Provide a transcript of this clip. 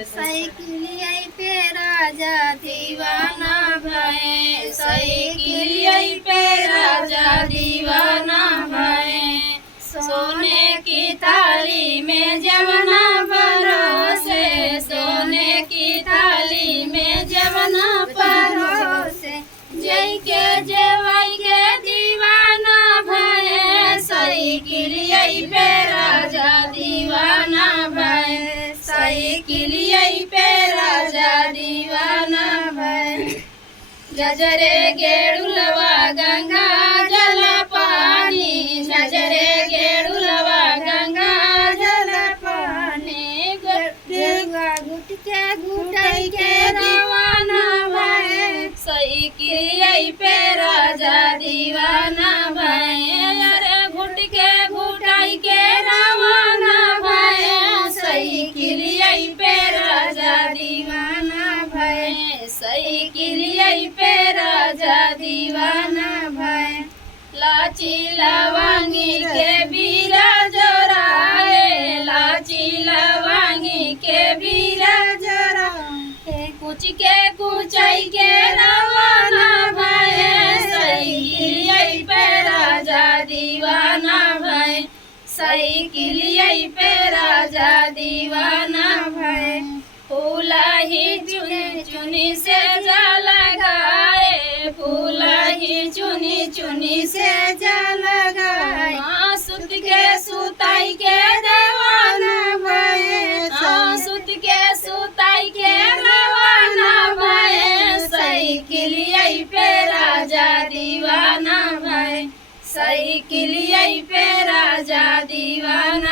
साइकिलिया पे राजा दीवाना भय, साइकिलिया पे राजा दीवाना भय। सोने की थाली में जवना परोसे, सोने की थाली में जवना परोसे, जय के जेवाई के दीवाना भय, साइकिलिया पे राजा दीवाना भय, साइकिलिया पे राजा दीवाना भय। जजरे गेड़ुलवा गंगा जल पानी, जजरे गेड़ुलवा गंगा जल पानी, गंगा घुट के घुटाई के रवाना भय, साइकिलिया पे राजा दीवाना भय। अरे घुट के घुटाई के रवाना भय, साइकिलिया पे राजा दीवाना भय, साइकिलिया पे राजा दीवाना भय। लाची लवांगी के बीरा जोराए, लाची लवांगी के बीरा जोराए, कुछ के कुचाई के रवाना भय, साइकिलिया पे राजा दीवाना भय, साइकिलिया पे राजा दीवाना भय। फूला ही चुनी चुनी से जा लगाए, फूला ही चुनी चुनी से जा लगाए, सुत के सुताई के रवाना भय, सुत के सुताई के रवाना भय, साइकिलिया पे राजा दीवाना भय, साइकिलिया पे राजा दीवाना